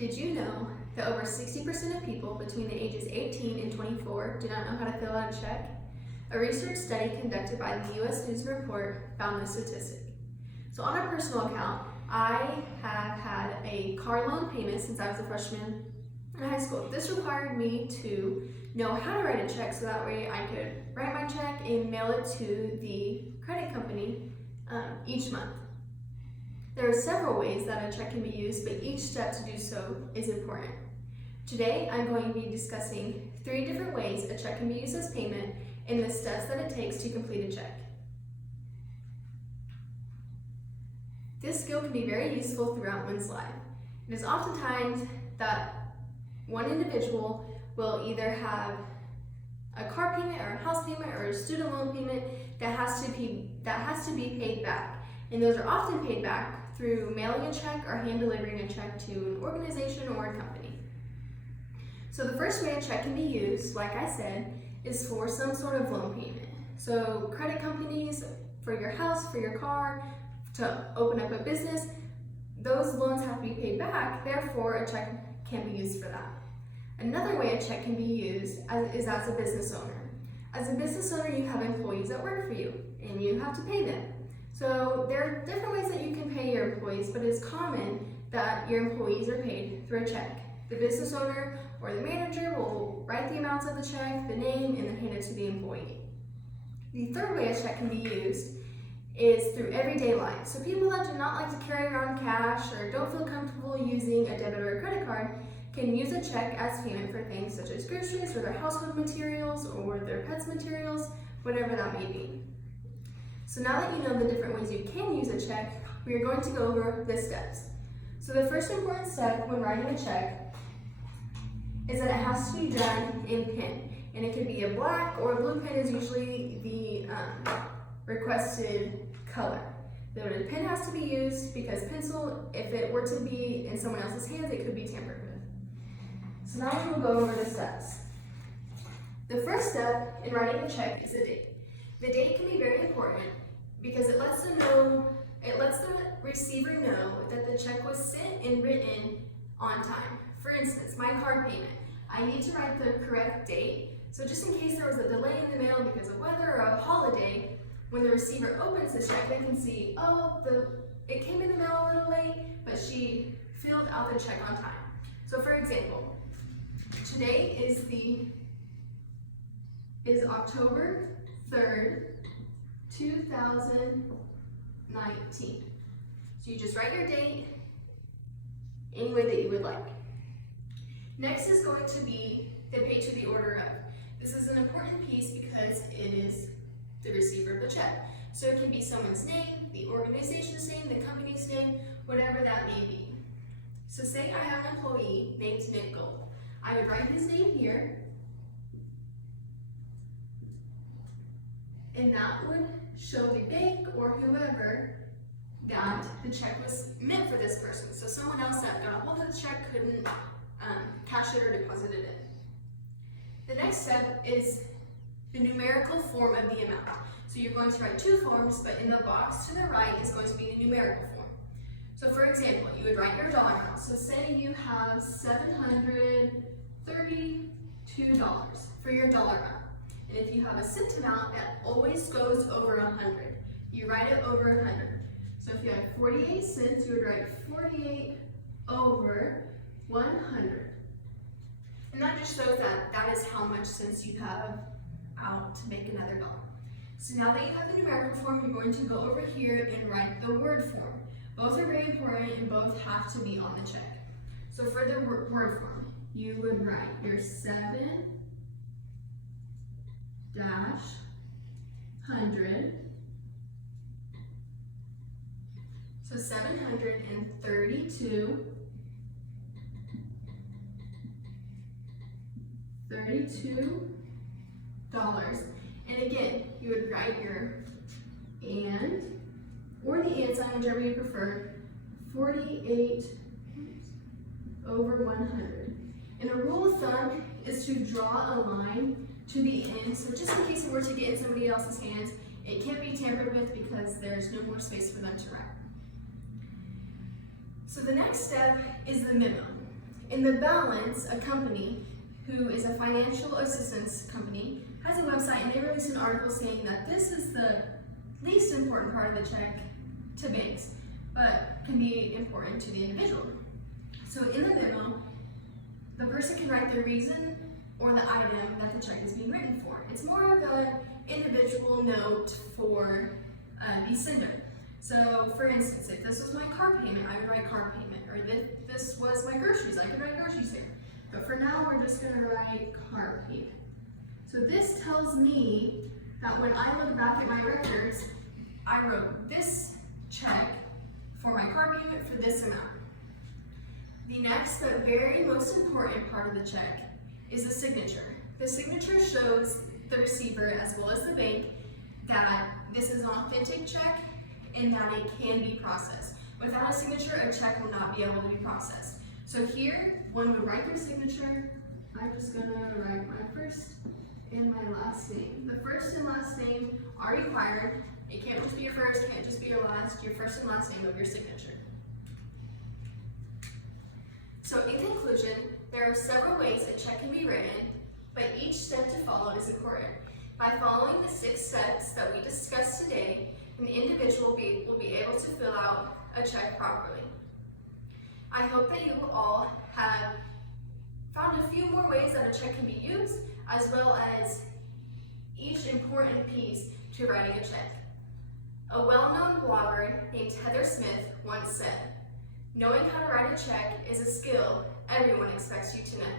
Did you know that over 60% of people between the ages 18 and 24 do not know how to fill out a check? A research study conducted by the U.S. News & Report found this statistic. So on a personal account, I have had a car loan payment since I was a freshman in high school. This required me to know how to write a check so that way I could write my check and mail it to the credit company each month. There are several ways that a check can be used, but each step to do so is important. Today, I'm going to be discussing 3 different ways a check can be used as payment and the steps that it takes to complete a check. This skill can be very useful throughout one's life. It is oftentimes that one individual will either have a car payment or a house payment or a student loan payment that has to be paid back. And those are often paid back through mailing a check or hand delivering a check to an organization or a company. So the first way a check can be used, like I said, is for some sort of loan payment. So credit companies, for your house, for your car, to open up a business, those loans have to be paid back, therefore a check can be used for that. Another way a check can be used is as a business owner. As a business owner, you have employees that work for you and you have to pay them. So there are different ways that you can pay your employees, but it's common that your employees are paid through a check. The business owner or the manager will write the amounts of the check, the name, and then hand it to the employee. The third way a check can be used is through everyday life. So people that do not like to carry around cash or don't feel comfortable using a debit or a credit card can use a check as payment for things such as groceries or their household materials or their pets materials, whatever that may be. So now that you know the different ways you can use a check, we are going to go over the steps. So the first important step when writing a check is that it has to be done in pen. And it could be a black or a blue pen is usually the requested color. The pen has to be used because pencil, if it were to be in someone else's hands, it could be tampered with. So now we will go over the steps. The first step in writing a check is the date. The date can be very important because it lets the receiver know that the check was sent and written on time. For instance, my car payment, I need to write the correct date. So just in case there was a delay in the mail because of weather or a holiday, when the receiver opens the check, they can see, oh, it came in the mail a little late, but she filled out the check on time. So for example, today is October 3rd, 2019. So you just write your date any way that you would like. Next is going to be the pay to the order of. This is an important piece because it is the receiver of the check. So it can be someone's name, the organization's name, the company's name, whatever that may be. So say I have an employee named Nick Gold. I would write his name here, and that would show the bank or whoever that the check was meant for this person. So someone else that got a hold of the check couldn't cash it or deposit it in. The next step is the numerical form of the amount. So you're going to write 2 forms, but in the box to the right is going to be the numerical form. So for example, you would write your dollar amount. So say you have $732 for your dollar amount. And if you have a cent amount, that always goes over 100. You write it over 100. So if you have 48 cents, you would write 48 over 100. And that just shows that that is how much cents you have out to make another dollar. So now that you have the numerical form, you're going to go over here and write the word form. Both are very important and both have to be on the check. So for the word form, you would write your 7-100. So 732 $32. And again, you would write your and or the and sign, whichever you prefer, 48 over 100. And a rule of thumb is to draw a line to the end. So just in case it were to get in somebody else's hands, it can't be tampered with because there's no more space for them to write. So the next step is the memo. In The Balance, a company who is a financial assistance company has a website, and they released an article saying that this is the least important part of the check to banks, but can be important to the individual. So in the memo, the person can write the reason or the item that the check is being written for. It's more of an individual note for the sender. So for instance, if this was my car payment, I would write car payment, or if this was my groceries, I could write groceries here. But for now, we're just gonna write car payment. So this tells me that when I look back at my records, I wrote this check for my car payment for this amount. The next but very most important part of the check is the signature. The signature shows the receiver as well as the bank that this is an authentic check and that it can be processed. Without a signature, a check will not be able to be processed. So here, when we write their signature, I'm just gonna write my first and my last name. The first and last name are required. It can't just be your first, can't just be your first and last name of your signature. So in conclusion, there are several ways a check can be written, but each step to follow is important. By following the 6 steps that we discussed today, an individual will be able to fill out a check properly. I hope that you all have found a few more ways that a check can be used, as well as each important piece to writing a check. A well-known blogger named Heather Smith once said, "Knowing how to write a check is a skill everyone expects you to know."